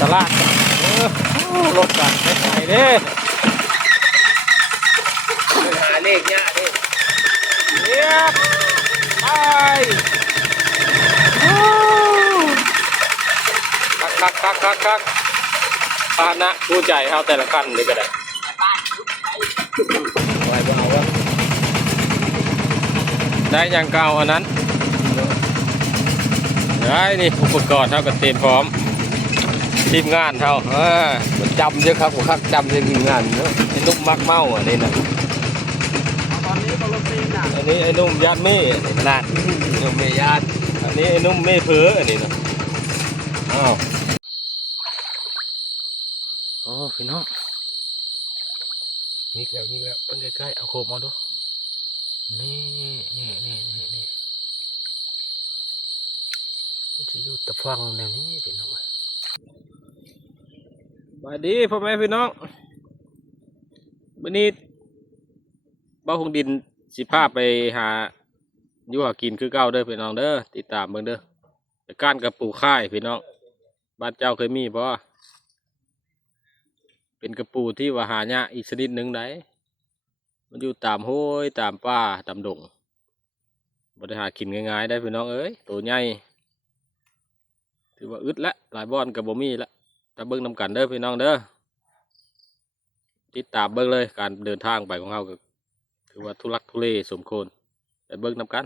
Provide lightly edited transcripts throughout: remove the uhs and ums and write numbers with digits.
ตลาดรถกันไปไหนเด้หาเลขเนี่ยดิเรียบไปคักพานะผู้ใจเขาแต่ละคันเลยก็ได้ไปเอาวะได้ยังเก่าอันนั้นได้นี่อุปกรณ์เท่ากับเต็มพร้อมทีมงานเท่ามันจำเยอะครับผมจำเรื่องงานเนอะไอ้นุ่มมักเมาอันนี้นะตอนนี้เราตีนอันนี้ไอ้นุ่มยัดเม่นั่นนุ่มเมยาดอันนี้ไอ้นุ่มเม่เผืออันนี้นะอ้าวโอ้พี่น้องนี่แล้วเพิ่งใกล้ๆเอาโคมมาดูนี่มันจะอยู่ตะฟังแนวนี้พี่น้องสวัสดีพ่อแม่พี่น้องวันนี้บ้าคงดินสิพาไปหาอยู่หากินคือเก่าเด้อพี่น้องเด้อติดตามเบิ่งเด้อแต่ก้านกับปูค่ายพี่น้องบ้านเจ้าเคยมีเพราะเป็นกระปูที่ว่าหายากอีกชนิดหนึ่งไหนมันอยู่ตามห้วยตามป่าตามดงบ่ได้หากินง่ายๆได้พี่น้องเอ้ยตัวใหญ่ถือว่าอึดละหลายบ่อนกับบ่มีละแต่เบิ่งนำกันเด้อพี่น้องเด้อติดตามเบิ่งเลยการเดินทางไปของเราก็ถือว่าทุลักทุเลสมควรแต่เบิ่งนำกัน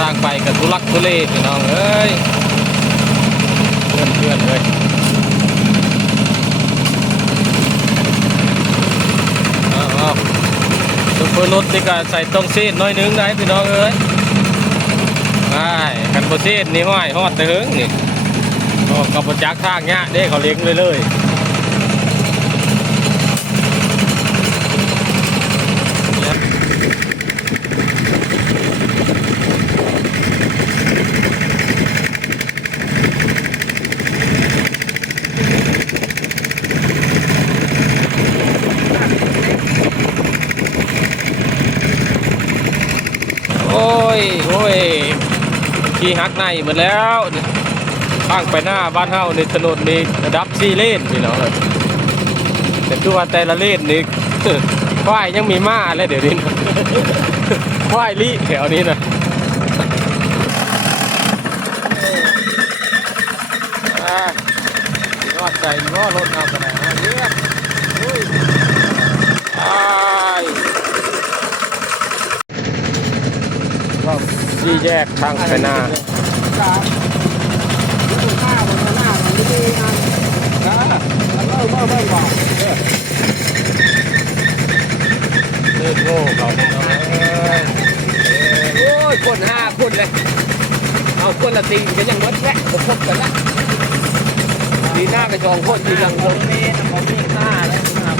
ทางไปกับทุลักทุเลพี่น้องเอ้ยเพื่อนเลยซุปเปอร์รถนี่ก็ใส่ตรงซีดน้อยนึงได้พี่น้องเอ้ยได้กันโปรซีดนี่ห้อยฮอดเติงนี่กับโปรจักทางเนี้ยเด้เขาเลี้ยงเลยโอ้ยขี่หักในหมดแล้วข้างไปหน้าบ้านเฮาในถนนนี้ระดับ4 เลนพี่น้องแต่ตัวแต่ละเลนนี่ควายยังมีม้าเลยเดี๋ยวนี้ควายลิแถวนี้นะยอดใจล้อรถเอาไปไหนเยอะที่แยกทางไปหน้าเล่นโง่เราโอ้ยคน5 คนเลยเอาคนละตีกันยังวัดแวะผมพบกันละทีหน้าไป2 คนทีหลังคนนี้ผมมี5แล้วครับ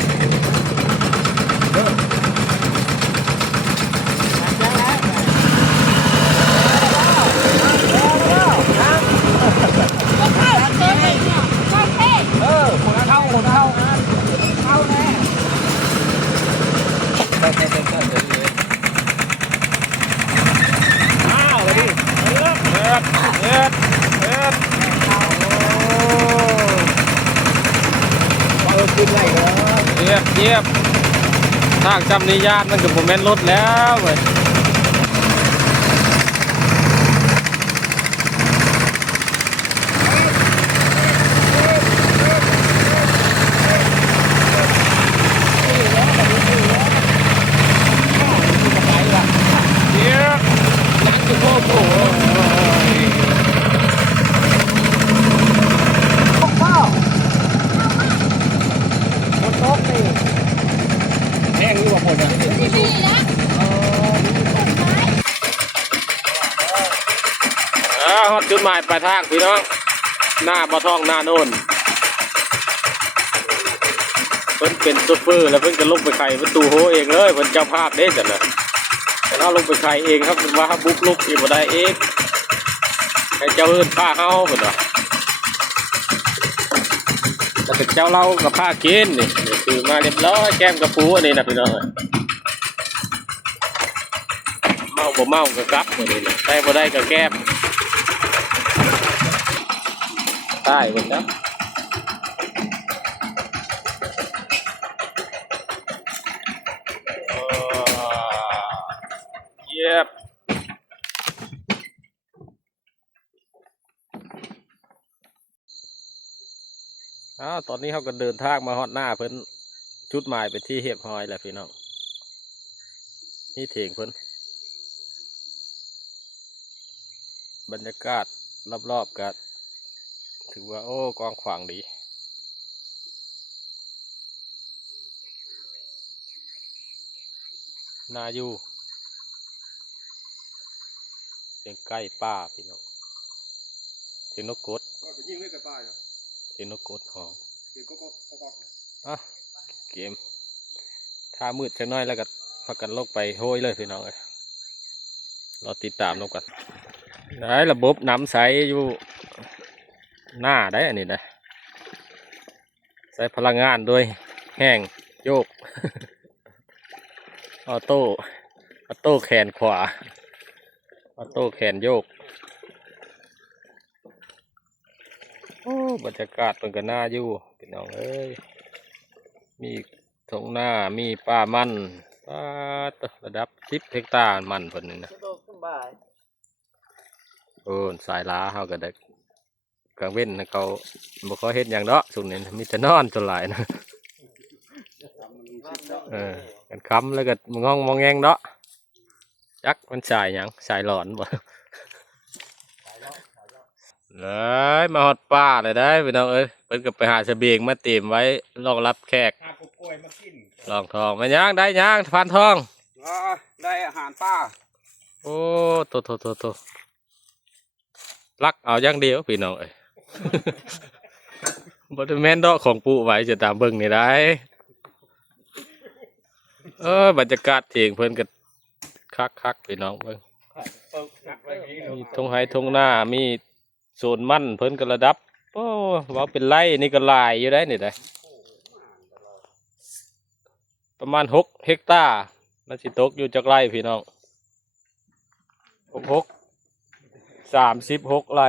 ขึ้นไหนเนาะ เยียบเยียบทางจำนิยานมันกับโมเมนต์รถแล้วเว้ยเยียบร้านคือโคตรโหแห้งอยู่กับหมดอ่ะฮอดจุดหมายปลายทางพี่น้องหน้าบ่อทองหน้าโน่นเพิ่นเป็นซูเปอร์แล้วเพิ่นก็ลงไปไขประตูโฮเองเลยเพิ่นเจ้าภาพเด้จังนะแต่เราลงไปไขเองครับเพิ่นว่าบุกลุกอยู่บ่ได้เองให้เจ้าเอิ้นผ้าเฮาเพิ่นว่าแต่เป็นเจ้าเรากับผ้ากินนี่คือมาเรียบร้อยแก้มกระปูอันนี้นะพี่น้องเมาบ่เมาก็กลับมื้อนี้นะได้บ่ได้ก็แก้มใต้เพิ่นนะเยียบตอนนี้เขาก็เดินทางมาฮอดหน้าเพิ่นจุดหมายเป็นที่เรียบร้อยแล้วพี่น้องนี่เถียงเพิ่นบรรยากาศรอบๆกันถือว่าโอ้กว้างขวางดีน่าอยู่เป็นใกล้ป่าพี่น้องเสียงนกกดเสียงนกกดของเกมถ้ามืดจังน้อยแล้วก็พักกันลงไปโห้ยเลยพี่น้องเลยเราติดตามลงกันได้ระบบน้ำใสอยู่หน้าได้อันนี้นะใช้พลังงานด้วยแห้งโยก ออโต้แขนขวาออโต้แขนโยกโอ้บรรยากาศเป็นกันหน้าอยู่พี่น้องเอ้ยมีทุ่งหน้ามีป่ามันป่าระดับ10 เฮกตาร์มันเพิ่นนี่นะโอ้สายล้าเขาก็ได้กลางเว้นเขาบ่ค่อยเฮ็ดอย่างเนาะช่วงนี้มีแต่นอนจนหลายนะกันค้ำแล้วก็งองมองแงงเนาะจักมันสายหยังสายหลอนบ่เลยมาฮอดป่าเลยได้พี่น้องเอ้ยเพิ่นก็ไปหาเสบียงมาเตรียมไว้รองรับแขกลองทองมาย่างได้ย่างพันทองได้อาหารป้าโอ้โตลักเอาอย่างเดียวพี่น้องเอ้ย บ่ได้แม่นดอกของปู่ไว้จะตามเบิ่งนี่ได้บรรยากาศเถียงเพิ่นก็คักพี่น้องเบิ่งมีทุ่งไร่ทุ่งนามีโซนมันเพิ่นก็ระดับโอ้ว่าเป็นไร่นี่ก็หลายอยู่ได้นี่ได้ประมาณ6 เฮกตาร์มันสิตกอยู่จักไร่พี่น้อง36ไร่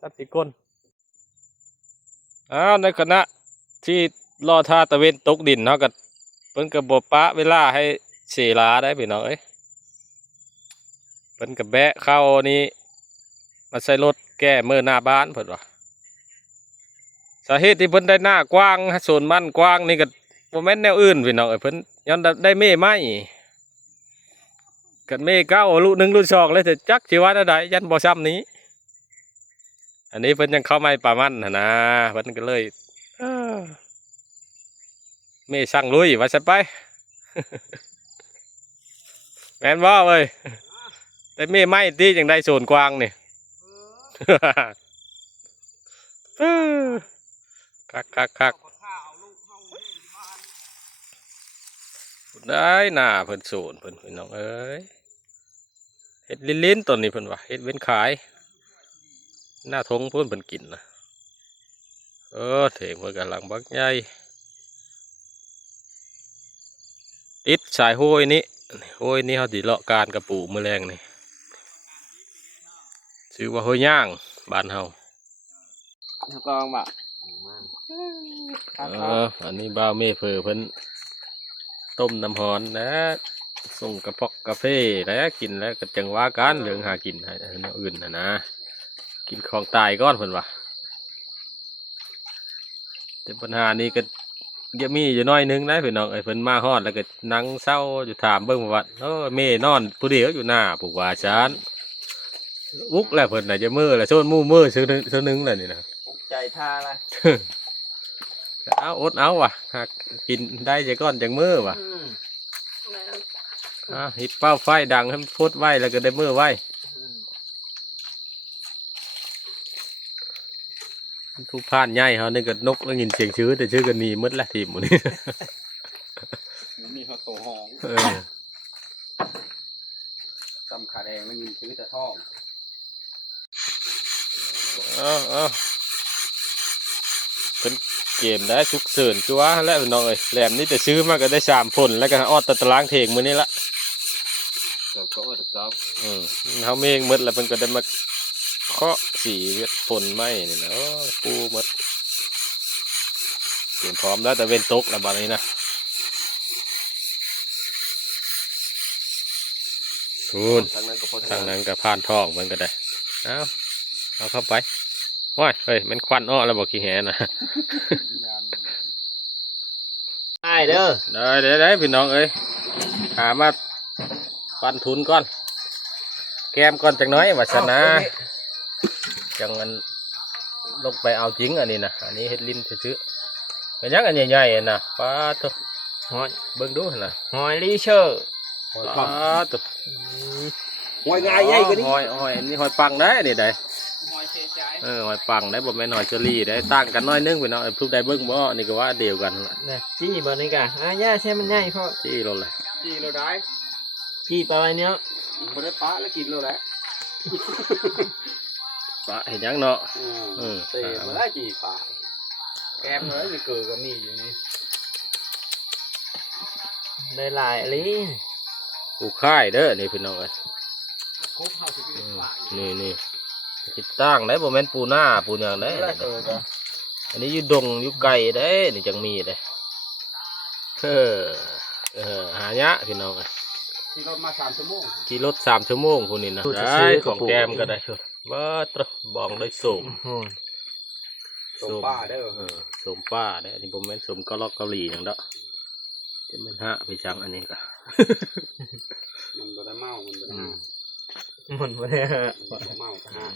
สักสิก้นในคณะที่รอท่าตะเวนตกดินเนาะก็เพิ่นก็บ่ปะเวลาให้เสียลาได้พี่น้องเอ้ยเพิ่นก็แบะเข้านี่มาใส่รถแก้เมื่อหน้าบ้านเพิ่นว่าสาเหตุที่เพิ่นได้หน้ากว้างโซนมันกว้างนี่ก็บ่แม่นแนวอื่นพี่น้องเอ้ยเพิ่นย้อนได้เม่ไม้กันเม่เก้าลูก1ลูก2เลยแต่จักสิว่าได้ยันบ่ซ้ำนี้อันนี้เพิ่นยังเข้าไม่ป่ามันนะเพิ่นก็เลยเม่สั่งลุยว่าซั่นไป แม่นบ่เว้ยแต่เม่ไม้ที่จังได้โซนกว้างนี่ คักได้น่าเพิ่นโซนเพิ่นพี่น้องเอ้ยเฮ็ดลิ้นๆต้นนี้เพิ่นว่าเฮ็ดเว้นขายหน้าทงเพิ่นกินนะเถียงเพิ่นกำลังบักใหญ่ติดสายห้วยนี้เขาสิเลาะการกระปูมื้อแรงนี่ชื่อว่าห้วยย่างบ้านเฮา ถูกต้องบ่ อันนี้บ่าวเมเฟอเพิ่นต้มน้ำร้อนนะส่งกระเพาะกาแฟแล้วกินแล้วก็จังว่ากันเรื่องหากินให้แนวอื่นนะกินของตายก้อนเพิ่นว่าแต่ปัญหานี้ก็ยังมีอยู่น้อยนึงนะพี่น้องไอ้เพิ่นมาฮอดแล้วก็นั่งเศร้าอยู่ถามเบิ่งว่าเมนอนผู้เดียวอยู่หน้าปลูกว่าชานอุกแล้วเพิ่นน่ะจะมือแล้วโซนมู่มือซื้อนึงแล้วนี่นะ ใจท่าละ เอาอดเอาว่ะหากกินได้จะก้อนจังมือว่ะหิบเป้าไฟดังให้มันพุดไว้แล้วก็ได้มือไว้ทุกผ่านใหญ่เขานี่ก็นกแล้วยินเสียงชื้อแต่ชื่อกันนีมืดละทีมหมดนี่ มีข้าวโตหอง ตำขาแดงแล้วมีซื้อแต่ท่อง เป็นเกมได้ทุกเสริญคือว่าแล้วน้องเอ้ยแหลมนี่แต่ซื้อมาก็ได้3 ผลแล้วก็ออดตะล้างเถงมือนี่ละ ก็ครับ เขาเมงมืดแล้วมันก็ได้มาเคาะสีเวทฝนไหมนี่นะปูมืดเตรียมพร้อมแล้วแต่เว้นตกแล้วบัดนี้นะทูน ทางนั้นก็พอ ทางนั้นก็ผ่านท้องมันก็ได้เอาเข้าไปว้ายเฮ้ยมันควันอ้อแล้วบอกขี้แหนะ ได้เด้อ ได้พี่น้องเอ้ยหามาปันทุนก่อนแกมก่อนจังน้อยวัสนาจังมันลงไปเอาจริงอันนี้นะอันนี้เฮ็ดลิ้นซื้อๆเป็นยังอันใหญ่ๆนะป้าตุ๊หอยเบิ่งดูนะ หอยลีเชอร์ ป้าตุ๊ หอยง่ายใหญ่กว่านี้ หอยอันนี้หอยปังได้อันนี้ได้ หอยเสียใจ หอยปังได้บ่แม่นหอยเชอรี่ได้ต่างกันน้อยนึงพี่น้องทุกได้เบิ่งบ่นี่ก็ว่าเดียวกันล่ะ nè chí gì bờ này cảย่าใช่มันใหญ่พอ จี้ลงเลย จีเราได้ จี้ปลาอะไรเนี้ย ไม่ได้ป้าแล้วกินเราแล้ว ปะเห็นยังเนาะ เตะมาได้จีป่าแกมเลยมีเกลือก็มีอยู่นี่ đây lại lý ปูค่ายเด้อนี่พี่น้องเอ้ย ครบ50ปีป่า นี่ติดตั้งได้บ่แม่นปูหน้าปูหยังได้ ได้เกลือก็ อันนี้อยู่ดงอยู่ไก่ได้นี่จังมีได้หายะพี่น้องเอ้ย ที่รถมา3 ชั่วโมง ขี่รถ3 ชั่วโมงพุ่นนี่นะได้ของแกมก็ได้ชุดบ่ตรบองได้สูง ส่งป้าเด้อ สมป้าได้อันนี้บ่แม่นสมเกาหลีเกาหลีหยังดอกจะแม่นฮะไปจังอันนี้ก็ มันบ่ได้เมามันบ่ได้ mình mới đây เมาฮะ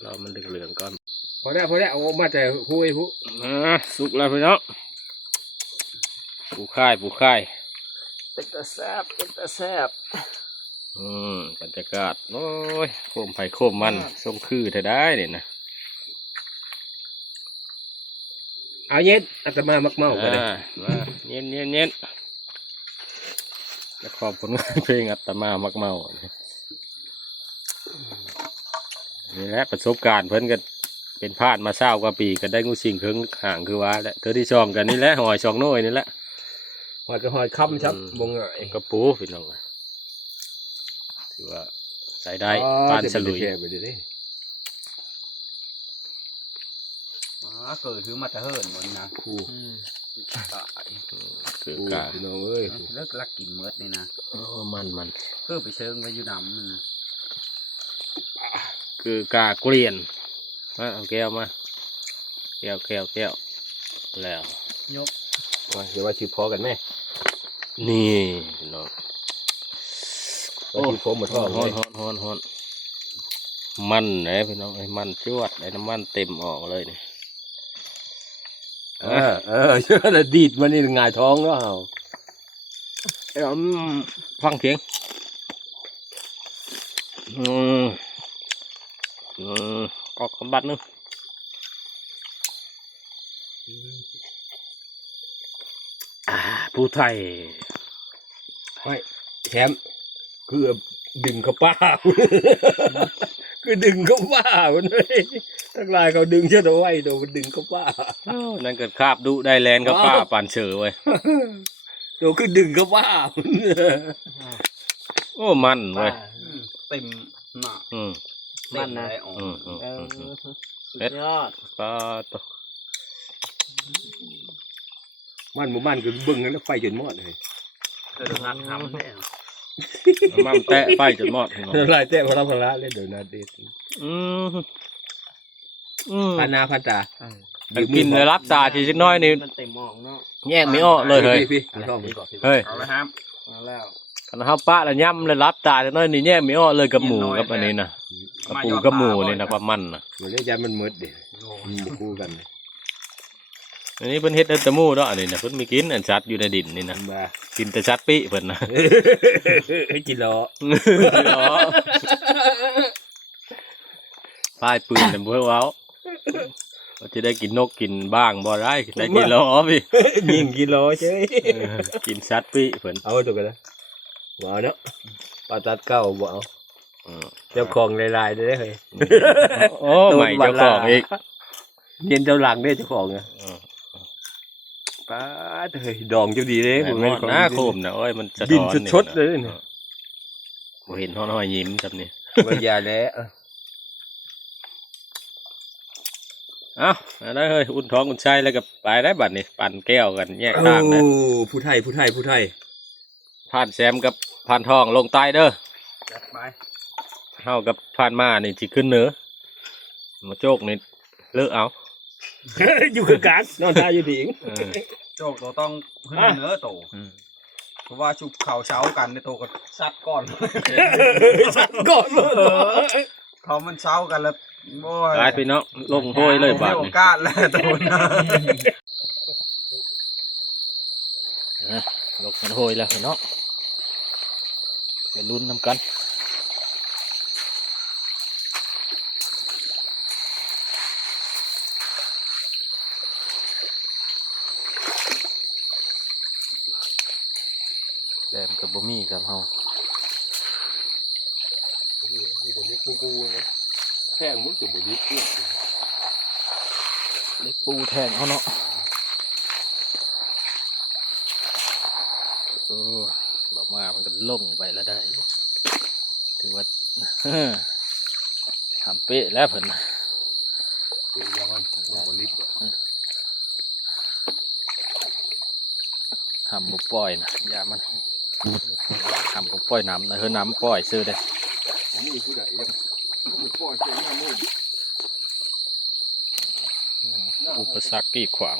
เรามันเหลืองๆก่อน พอได้เอามาแต่หุยหุ สุกแล้วพี่น้องปูค่าย เป็นตาแซ่บบ รรยากาศโอ้ยโคมไผ่โคมมันส้มคือเธอได้เนี่ยนะ เอาเย็ดอาตมามักเมากันเลย มาเย็นและขอบผลงานเพลงอัตมามักเมานี่แหละประสบการณ์เพิ่นก็เป็นพาดมา20 กว่าปีก็ได้งูสิงเพิ่งห่างคือว่าและเธอที่ช่องกันนี่แหละหอยช่องน้อยนี่แหละ หอยก็หอยค่ำครับบงไง กระปูพี่น้องถือว่าใส่ได้ปานฉลุย ไปดิเกิดถือมาแต่เฮิร์นหมดนะครู คือกา พี่น้องเอ้ยเลิกลักกินเมิดนี่นะ มัน คือไปเชิงไว้อยู่น้ำมัน คือกาเกลียนมาเอาแก้วมาแก้วแล้ว ยก ว่าเดี๋ยวว่าชื่อพอกันไหม นี่พี่น้อง ว่าชื่อพอหมดท่อ ฮ้อนมันไหนพี่น้องไอ้มันจวดไอ้น้ำมันเต็มออกเลยนี่ เชื่อแล้วดีดมันนี่หงายท้องแล้วฟังเสียงออกบัดนึงผู้ไทย แถมคือดึงเขาป้า คือดึงเขาป้ามันเลยทั้งหลายเขาดึงเชื่อตัวไว้ตัวมันดึงเขาป้า นั่นเกิดคาบดุได้แลนกับป้าปั่นเฉยเว้ย ตัวคือดึงเขาป้า โอ้มันเว้ย เต็มหน้า มันนะ อืม สุดยอด ปลาตก มันหมู่บ้านคือเบิ่งนั้นแล้วไฟจนหมดเลย เอองัดทำเนี่ย มั่มแตะไฟจนหมดพี่น้อง ลายแต้พลังพละเล่นเดี๋ยวนาเดช อืมอืม พานาพาตา มันกินเลยรับตาทีสักหน้อยนี่ มันเต็มหมองเนาะ แยกไม่ออกเลยเฮ้ย พี่ชอบพี่ เฮ้ย เอาละครับมาแล้ว คันเฮาปะแล้วย่ำเลยรับตาสักหน้อยนี่แยกไม่ออกเลยกับหมูกับอันนี้นะกับปูกับหมูนี่นะกับมันนะ มันเล่นยันมันมืดเด็มันบุคู่กัน อันนี้เพิ่นเฮ็ดเอาแต่หมูเนาะอันนี้นะเพิ่นมีกินอันชัดอยู่ในดินนี่นะ มา กินแต่ชัดปิเพิ่นนะ จิโร่ พายปืนเนี่ยบ่เว้าว่าจะได้กินนกกินบ้างบ่ได้ได้กินล้อพี่ ยิงกิโลใช่ไหม กินชัดปิเพิ่น เอาตัวกันนะบ่เอาเนาะปลาตัดเก้าบ่เอา อืม เจ้าของลายๆได้เลย โอ้ใหม่เจ้าของอีก เย็นเจ้าหลังได้เจ้าของอ่ะ อืม ป้าเฮ้ยดองเจ้าดีเลย แต่มันหน้าโคมนะโอ้ยมันสะ บิน ท้อน ชดๆเลยเนี่ย บ่เห็นห้อยยิ้มครับนี่ ว่ายาแล้ว เอ้าได้เฮ้ยอุ่นท้องอุ่นใจแล้วก็ไปได้บัดนี้ปั่นแก้วกันแยกทางนะ ผู้ไทย ผ่านแซมกับผ่านทองลงใต้เด้อ จัดไป เฮากับผ่านมานี่สิขึ้นเหนือมาโจกนี่เลิกเอา อยู่คือกันนอนตายอยู่ดี เออ โจกตัวต้องขึ้นเนื้อโต อืม เพราะว่าชุบเข่าเช้ากันในโตก็ซัดก่อน สัตว์ก่อนเลย เขามันเช้ากันแล้วโอ้ย ไปพี่น้องลงห้วยเลยบาด ไม่โอ นี่ กาสแล้วตัวนะ ลงกันห้วยแล้วพี่น้องไปลุ้นนำกันแหลมกับบ่มีครับเฮา กูนะแพงมึงจะบ่ดีเพื่อ เล็กปูแทงเขาเนาะแบบว่ามันก็ลงไปแล้วได้ถือว่า ทำเป๊ะแล้วเพิ่นน่ะ กูยังว่าบ่ลิบ ทำบุปล่อยนะอย่ามันทำบุปล่อยน้ำนะเฮ้ยน้ำปล่อยซื้อได้ ผมมีผู้ใดยังพ่อเจ้าหน้ามืด อุปสรรคกีดขวาง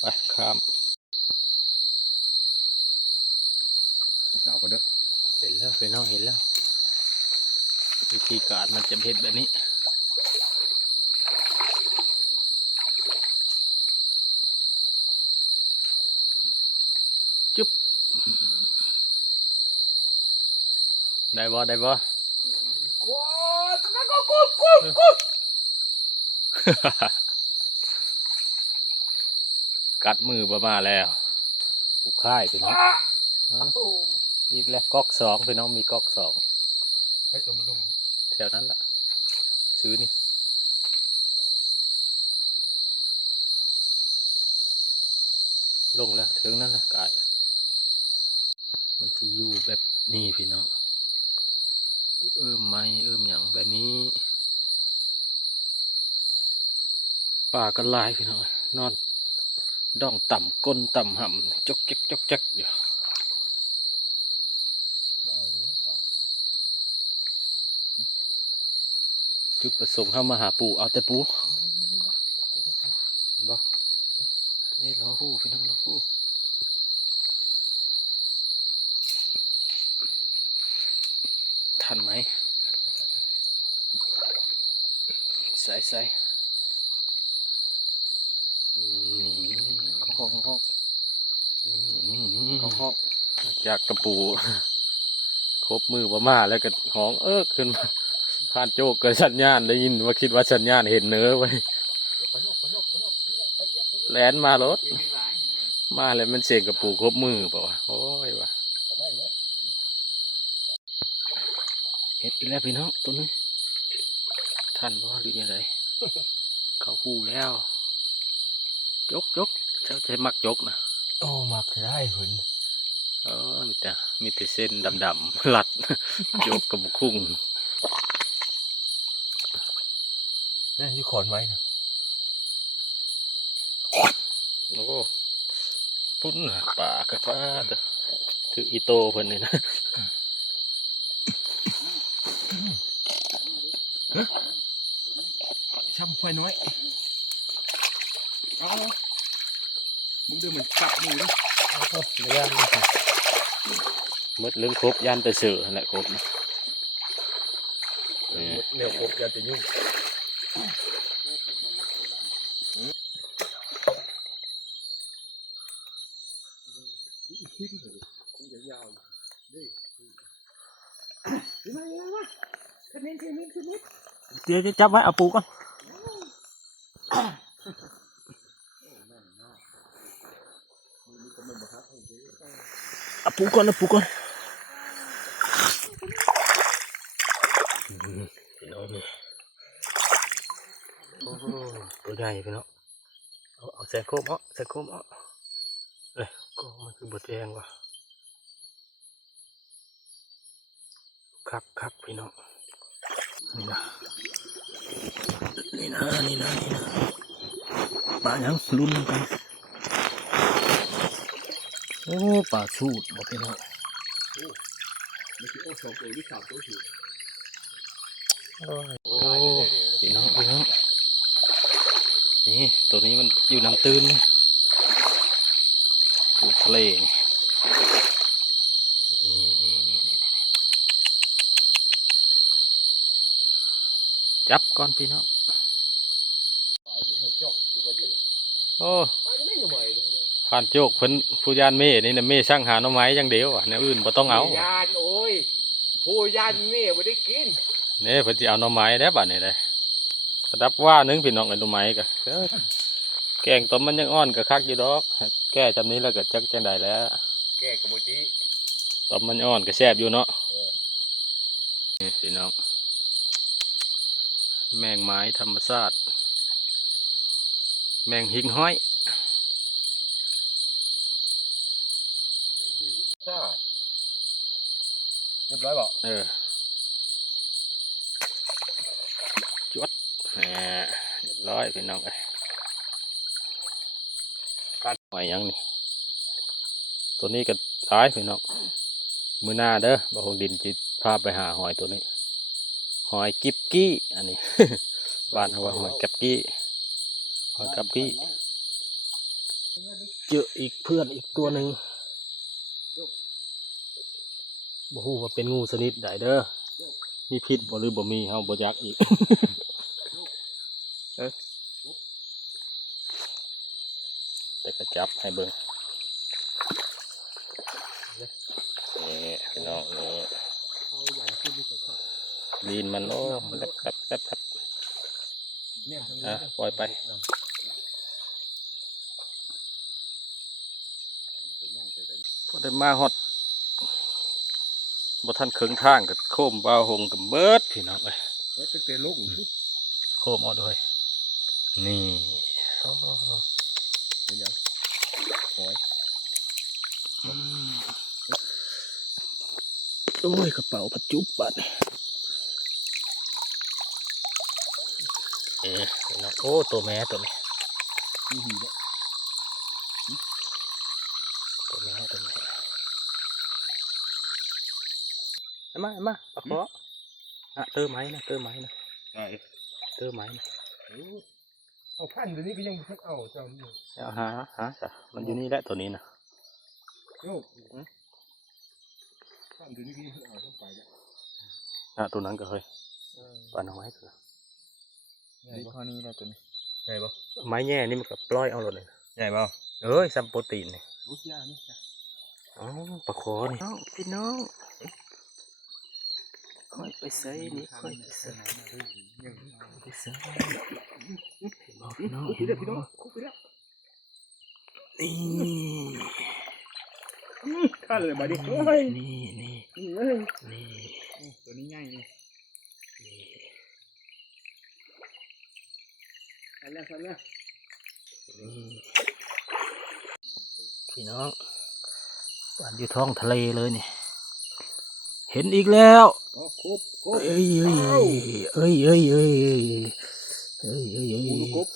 ไปข้าม เอาก็เด้อ เห็นแล้วพี่น้องเห็นแล้ววิธีการมันจะเพ็ดแบบนี้จุ๊บได้บ่ได้บ่ กัดมือประมาแล้วผูกค่ายพี่น้องอีกแล้วก๊อกสองพี่น้องมีก๊อกสอง ให้ตัวมันลง แถวนั้นละซื้อนี่ลงแล้วถึงนั้นละกายละมันจะอยู่แบบนี้พี่น้องไม้อย่างแบบนี้ป่าก็ลายพี่น้องนอนดองต่ำก้นต่ำห่ำจกจักจกจักอยู่จุดประสงค์เข้ามาหาปูเอาแต่ปูเห็นบ่นี่รอหูพี่น้องรอหูทันไหมใส่นี่ห้องนี่ห้องจากกระปู ครบมือประมาแล้วก็ห้องขึ้นมาผ่านโจกกับสัญญาณได้ยินว่าคิดว่าสัญญาณเห็นเนื้อไว้แลนมารถมาเลยมันเสียงกระปูครบมือเปล่าวะโอ้ยวะเห็ดอีกแล้วพี่น้องตัวนึงท่านว่าหรือยังไงเขาหูแล้วจกเจ้าใจมักจกนะ โอ้มักได้หุ่น มีแต่เส้นดำๆหลัด จกกับคุ้ง นี่ที่ขอนไว้นะ โอ้พุ่นน่ะป่ากระฟ้าเด้อถืออีโตเพิ่นนี่นะ ช่ำไฟน้อย เอามึงเดินเหมือนกลับมือดิ ย่านมดเรื่องครบย่านแต่เสือนั่นแหละครบนะนี่ แนวครบยันจะยุ่ง เดี๋ยวจะจับไว้เอาปูก่อนเอาปูก่อนเอาปูก่อนพี่น้องนี่โอ้โหตัวใหญ่พี่น้องเอาแสงโคมเอาแสงโคมเอาเลยก็มันคือบทแดงว่ะครับพี่น้องนี่นะปลายังลุ้นกันโอ้ปลาสูดบอกพี่น้อง ไม่ใช่โอ้สองตัวที่สามตัวถือ โอ้พี่น้องนี่ตัวนี้มันอยู่น้ำตื้นนี่ปูทะเลนี่จับก่อนพี่น้องโอ้ผ่านโจกเพิ่นผู้ยานเม่นี่นะเม่สร้างหาหน่อไม้อย่างเดียวอ่ะแนวอื่นบ่ต้องเอา ยานโอ้ยผู้ยานนี่ไม่ได้กิน เนี่ยเพิ่นสิเอาหน่อไม้ได้บัดนี้เลยกระดับว่านึงพี่น้องไอ้หน่อไม้ก็แกงต้มมันยังอ่อนก็คักอยู่ดอกแก้จำนี้แล้วก็จักจังไดแล้ว แกกับโมจิ ต้มมันอ่อนก็แซ่บอยู่เนาะนี่พี่น้องแมงไม้ธรรมชาติแมงหิ่งห้อย ใช่เรียบร้อยบอก จวดเรียบร้อยพี่น้องเอ้ยการหอยยังนี่ตัวนี้ก็ร้ายพี่น้องมือหน้าเด้อบ่หงดินจิพาไปหาหอยตัวนี้หอยกิบกี้อันนี้ บ้านเขาว่าหอยกับกี้หอยกับกี้เจออีกเพื่อนอีกตัวหนึ่งบ่ฮู้ว่าเป็นงูชนิดใดเด้อมีพิษบ่หรือบ่มีเฮาบ่จักอีก แต่ก็จับให้เบิ่งนี่พี่น้องนี่ลีนมันโอ้แป๊บปล่อยไปพอได้มาฮอดบ่ทันครึ่งทางก็โค้มบ่าวหงกับเบิดพี่น้องเอ้ย แล้วจะเป็นลูก โค้มเอาด้วยนี่โอ้ เป็นยังหอย โอ้ยกระเป๋าปัจจุบันพี่น้องโอ้ตัวแม่ตัวนี้ มีหีเนี่ย ตัวแม่มาปะขอเติมไม้นะ ใช่ เติมไม้นะ เอาพันตัวนี้ก็ยังไม่เอาเจ้าอยู่ เอาหาจ้ะมันอยู่นี่แหละตัวนี้นะ โยกพันตัวนี้ก็ยังเอาเข้าไปแล้ว ตัวนั้นก็เคยปานเอาไม้เถอะ ใหญ่พอนี้แล้วตัวนี้ใหญ่ปะ ไม้แง่นี่มันก็ปล่อยเอาเลย ใหญ่ปะ เอ้ยซัมโปรตีนนี่ รู้ยานี่ อ๋อปลาคอนี่พี่น้องค่อยไปใส่นี่ค่อยไปใส่พี่น้อง คุยได้พี่น้องคุยได้ นี่ ข้าเลยมาดิโอ้ย นี่ ตัวนี้ใหญ่นี่ไปแล้ว พี่น้องบ้านอยู่ท้องทะเลเลยนี่เห็นอีกแล้ว คุบ เอ้ย เฮ้ยเฮ้ยเฮ้ย ปูลูกกบ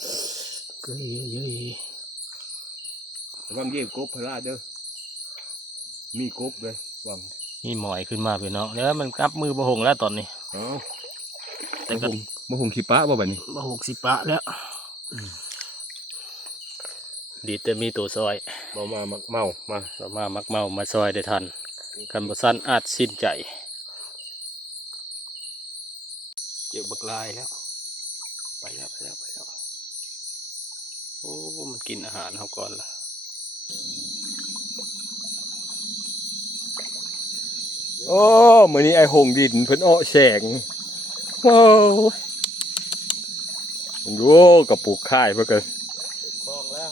เฮ้ยเฮ้ยเฮ้ย ระวังเย็บกบพลาดเด้อมีกบเลยวัง มีหมอยขึ้นมาพี่น้องเดี๋ยวมันกลับมือบ่หงแล้วตอนนี้ อ๋อ แต่ก็ มะฮงขี้ปะบ่แบบนี้ บ่หกสิปะแล้วดีแต่มีตัวซอย บ่มามักเมามา เรามามักเมามาซอยได้ทันกันบ่สั้นอาจสิ้นใจเจอบักลายแล้วไปแล้วโอ้มันกินอาหารเขาก่อนล่ะ โอ้มื้อนี้ไอ้หงดินเพิ่นอ้อแสงโอ้มันโย่กับปลูกค่ายเพิ่นก็ คลองแล้ว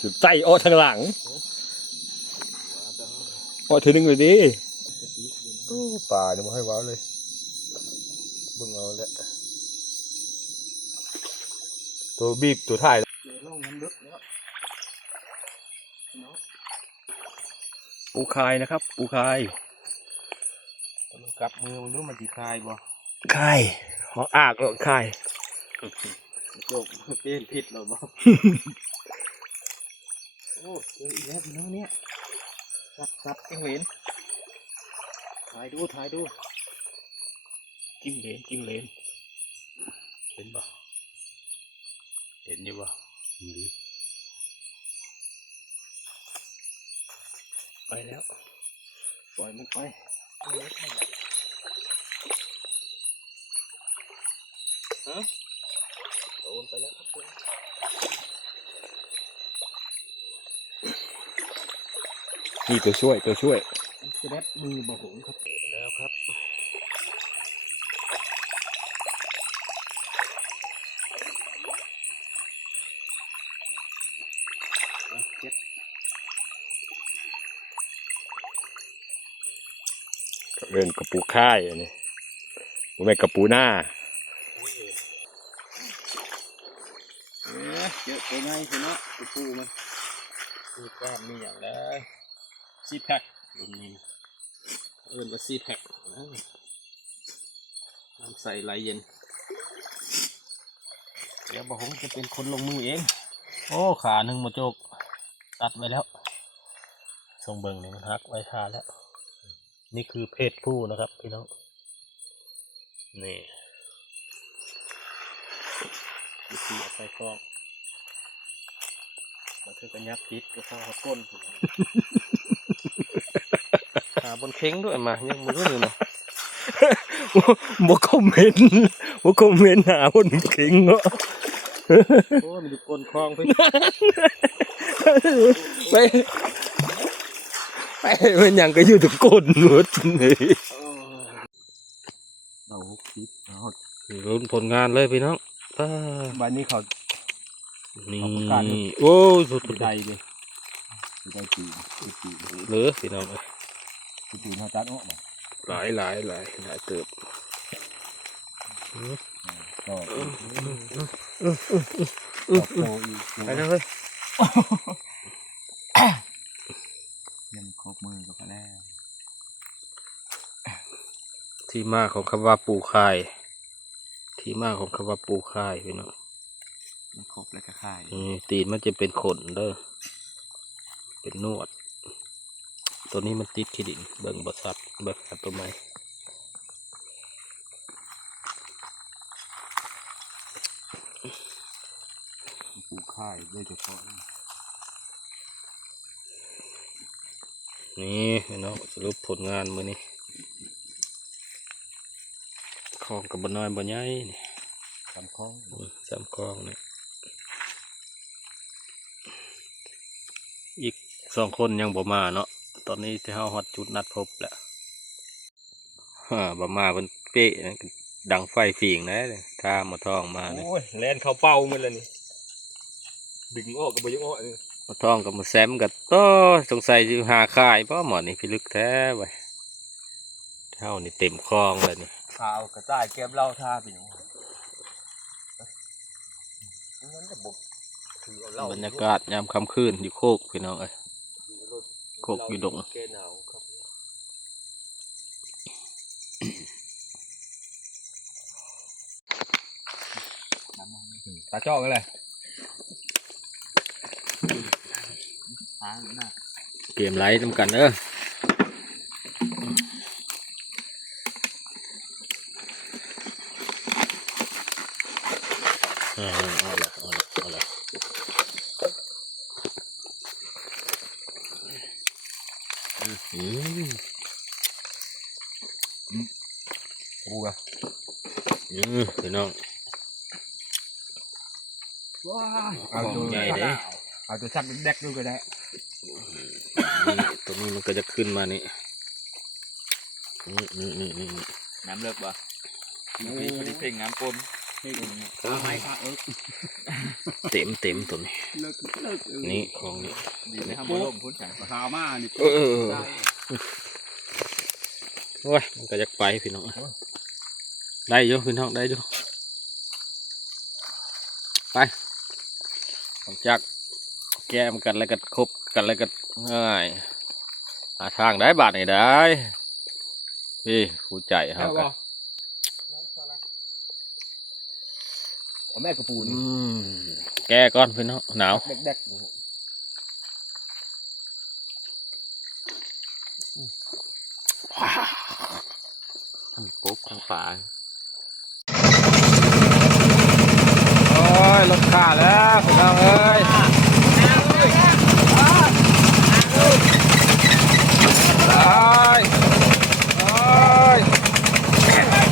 จุดใจอ้อทางหลังอ้อเทื่อนึงเลยดิโอ้ป่านี่บ่ให้ว้าวเลยเบิ่งเอาแล้วตัวบีบตัวท้าย เจอล่องน้ำลึกแล้ว ปูคายนะครับปูคาย มันกลับมือมันรู้มันสิคายบ่ คายหออากแล้วคาย โจกเป็นพิษเราบ่ โอ้เจออีกแล้วพี่น้องเนี่ยซับจิ้งเหลนถ่ายดูจิ้งเหลนเห็นบ่เห็นอยู่บ่ไปแล้วปล่อยมันไปฮะโดนไปแล้วครับคุณ นี่ตัวช่วย แสดงมือบ่หงครับแล้วครับเจ็บ เอินกระปูค่ายอันนี้ผมเป็นกระปูหน้า เยอะไปไงพี่เนาะตัวผู้มันมีกล้ามมีอย่างได้ซีแพ็ครุ่นนี้เอินว่าซีแพ็คน้ำใส่ไหลเย็นเดี๋ยวบอกผมจะเป็นคนลงมือเองโอ้ขาหนึ่งมาโจกตัดไว้แล้วทรงเบิ่งนี่มันหักไว้ขาแล้วนี่คือเพศผู้นะครับพี่น้องนี่วิธีเอาใส่กล้องมันคือกันยับติดก็พอก้นหาบนเค้งด้วยมายังมืออยู่เนาะ บ่คอมเมนต์หาคนเก่งเนาะ โอ้มันอยู่ก้นคลองไป ไปมันหยังก็อยู่ทุกคนหมดนี่เราคิดเอา ลุ้นผลงานเลยพี่น้อง บ้านนี้เขา นี่ เอาประกาศดู โอ้ยสุด ใจเลยใจปี เหลือพี่น้องเลย ปีเขาจัดอ้อมา หลายเติบ ก็โตอีก ไปแล้วเฮ้ย ยังครบมือกับแล้ว ที่มาของคำว่าปูคายพี่น้อง ยังครบแล้วก็ค่าย นี่ตีนมันจะเป็นขนเด้อเป็นนวด ตัวนี้มันติดขี้ดินเบิ่งบดสัตว์เบิ่งสัตว์ตัวใหม่ ปูค่ายได้เฉพาะ นี่พี่น้องสรุปผลงานมื้อนี้คลองกับบน้อยบ่ใหญ่นี่ สามข้อง สามคลองนี่อีก2 คนยังบ่มาเนาะตอนนี้ที่เฮาฮอดจุดนัดพบแล้วบ่มาเพิ่นเป๊ะนะดังไฟฝีงนะถ้ามาทองมาเนี่ย โอ้ยแลนเขาเป่ามันเลยนี่ดึงออกกับใบยังออกนี่ มาทองกับมาแซมกับโตสงสัยสิหาค่ายเพราะหมอนี่พิลึกแท้ไปเท่านี่เต็มคลองเลยนี่ ข่าวกระต่ายเก็บเหล้าท่าไปอยู่งั้นก็บุกถือเอาเหล้า บรรยากาศยามค่ำคืนอยู่โคกพี่น้องเอ้ยโคกอยู่ดง แกหนาวครับน้ำมันไม่ถึง ตาจอกกันเลย เกมไลท์ทำกันเด้อเอาละกูอะ พี่น้อง เอาตัว ใหญ่เด้ เอาตัวชักแดกดูก็ได้ ตัวนี้มันก็จะขึ้นมานี่นี่ น้ำเลิกบ่มีพอดีเพ่งน้ำปนไม่ค่ะเต็มตัวนี้ เลิกนี่ของนี่ ดีเลยครับบ่ลมพุ่นสั่ง ข้าวมานี่ โอ้ยมันก็จะไปพี่น้องได้อยู่พี่น้องได้อยู่ไปหลังจากแก้มกันแล้วก็คบกันแล้วก็ง่ายหาทางได้บาทไหนได้พี่ผู้ใจครับกัน แม่กระปูน แก้ก่อนพี่น้องหนาว แดกทั้งกบทั้งฝา โอ้ยรถขาแล้วพี่น้องเอ้ยตายตาย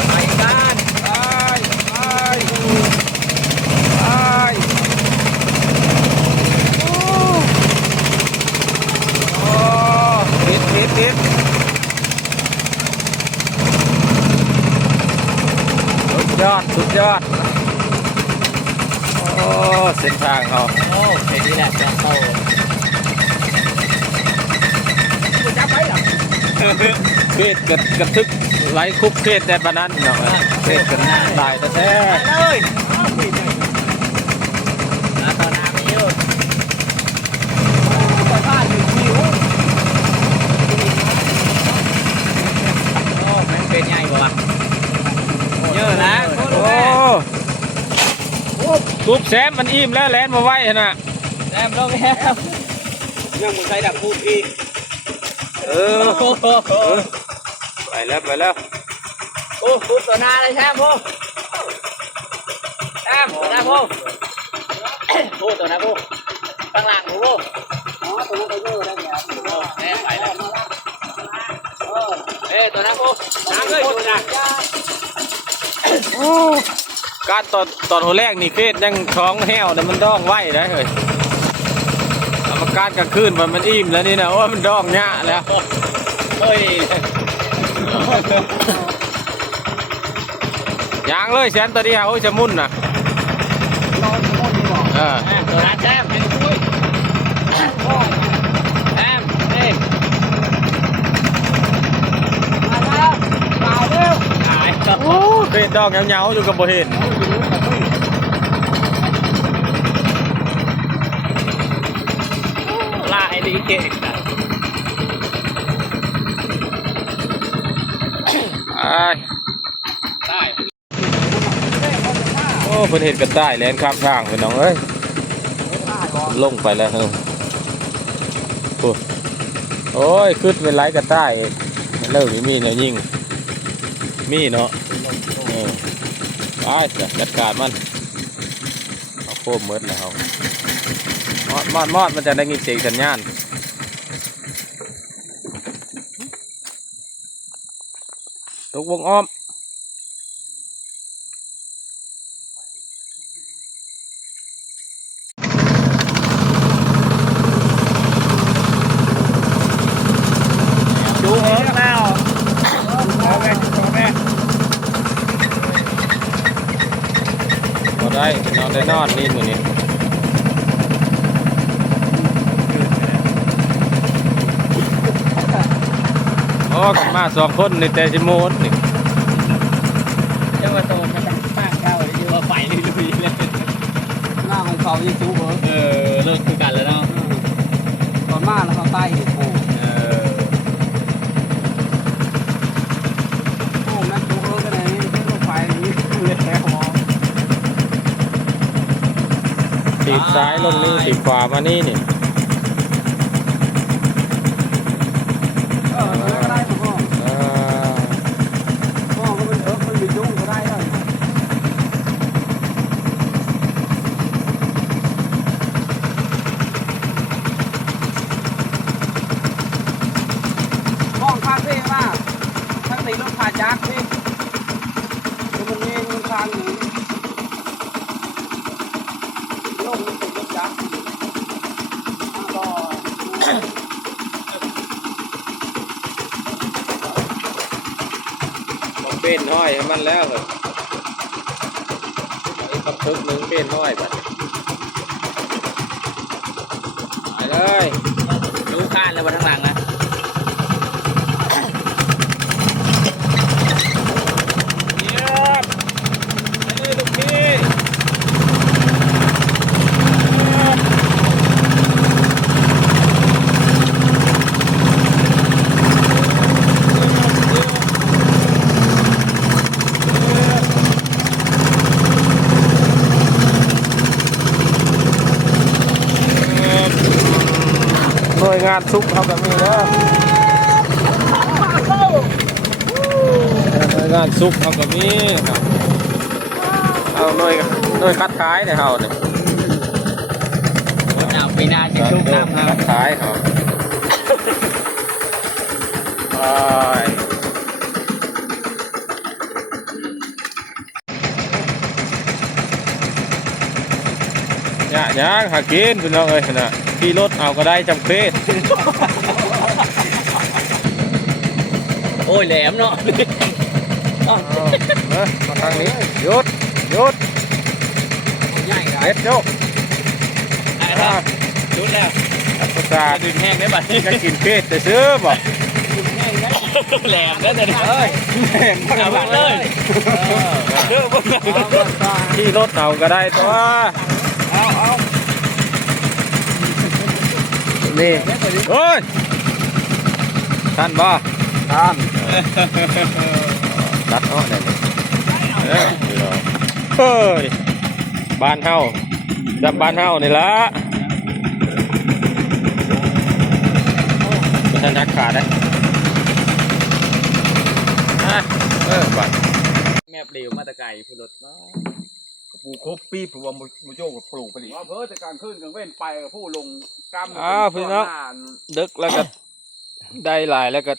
ไปบ้านตายตายตายโอ้ปิดสุดยอดโอ้เส้นทางเขา โอ้แค่นี้แหละจะเข้าจับไว้หรอ เพศกระทึกไหลคุบเพศแต่ปานนั้นเนาะเพศกันตายแท้ เลยตอนน้ำเยอะปล่อยผ้าอยู่หิวโอ้แม่งเป็นไงบ่เยอะนะ โอ้ทุบแซมมันอิ่มแล้วแลนมาไว้นะ แซมลงแล้วยังมึงใช้ดักพูดอีกไปแล้ว โอ้พูดต่อหน้าเลยแซมพูดแซมต่อหน้าพูดพูดต่อหน้าพูดข้างหลังพูดอ๋อตัวนั้นก็เยอะแล้วเนี่ยแซมไปแล้วตัวนั้นพูดน้ำเลยตัวนั้น การตอนหัวแรกนี่เพศยังท้องแห้วแต่มันดองไหวได้เลยอาการกลางคืนมันอิ่มแล้วนี่นะโอ้มันดองเนี้ยแล้ว เฮ้ย ยางเลยแสนตัวนี้ฮะโอ้ยจะมุ่นนะตัวนั้นแซมเป็นคุยแซมเฮ้ยมาแล้วมาเร็วหายครับ โอ้เพศดองเหงาๆอยู่กับบ่เห็น ล่าให้ดีเก่งนะ ได้ โอ้เพิ่นเห็นกันได้แลนข้ามทางไปน้องเอ้ยลงไปแล้วโอ้ยขึ้นเป็นไรกันใต้เลิกมีเนาะยิ่งมีเนาะไปจัดการมันเอาโคมมืดแล้วเขามอดมันจะได้ยินเสียงสัญญาณทุกวงอ้อมดูเอิร์กแล้วโอเคพอได้นอนได้นอนนี่มือนี้โอ้กันมา2 คนในแต่ชิโมนนี่ เจ้ามาโตมาจากบ้านเขาเลยว่าไปลุยๆเลยหน้าของเขายิ่งจู้เลิกคือกันแล้วเนาะตอนมาแล้วเขาใต้โอ้โอ้แม่จู้กันไหนรถไฟนี่เลยแถว ตีบซ้ายลงนี่ตีบขวามานี่นี่ ก็ได้พ่อ อ่า พ่อก็เป็นมันเป็นยุ่งก็ได้เลยห้องพักเองว่าทั้งตีรถผ่านยักษ์นี่มันมีมันทางหนีโลกมันติดรถยักษ์ก็ มันเป็นห้อยให้มันแล้วเหรอไอ้กับทึกหนึ่งเป็นห้อยบัดไปเลย รู้ข้านแล้วมาทั้งหลังนะ เยี่ยมไปเลยลูกพี่ หน่วยงานซุกเอาแบบนี้นะหน่วยงานซุกเอาแบบนี้ครับเอาหน่วยคัดขายเนี่ยเขาเนี่ย เอาปีหน้าจะชุบน้ำ คัดขายเขาไปเนี่ยยังหากินพี่น้องเอ้ยนะขี่รถเอาก็ได้จำเพศ โอ้ยแหลมเนาะ มาทางนี้หยุดหยุด ใหญ่ครับ เด็ดโยก ชุดแล้ว ประสาท ดึงแห้งได้บัดนี้ จะกินเพศแต่ซื้อบอก แหลมแล้วแต่เอ้ยแหลมเอาไปเลย ขี่รถเอาก็ได้ตัว เอา นี่โอ้ยท่านบ่ ท่าน ตัดเอาได้เลยเฮ้ยบ้านเฮาจับบ้านเฮานี่ละท่านนักขาดนะบัด แมบเดียวมาตะไก่ผู้รถเนาะ ปลูกครบปีผมว่ามูโจ้กับปลูกไปดิว่าเพิ่อจากการขึ้นกลางเว้นไปกับผู้ลงกำ พี่น้องดึกแล้วก็ได้หลายแล้วก็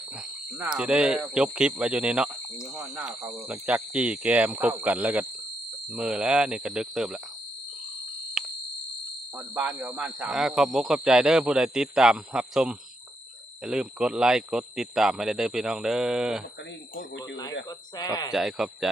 หน้า จะได้จบคลิปไว้อยู่นี่เนาะ มีห้อหน้าเขา หลังจากจี้แกมคบกันแล้วก็มือแล้วนี่ก็ดึกเติบละ หอดบ้านกับประมาณ3 ขอบอกขอบใจเด้อผู้ใดติดตามรับชมอย่าลืมกดไลค์กดติดตามให้ได้เด้อพี่น้องเด้อ กระดิ่งโคตรหัวจืด ไล เนี่ย ค์กดแชร์ ขอบใจ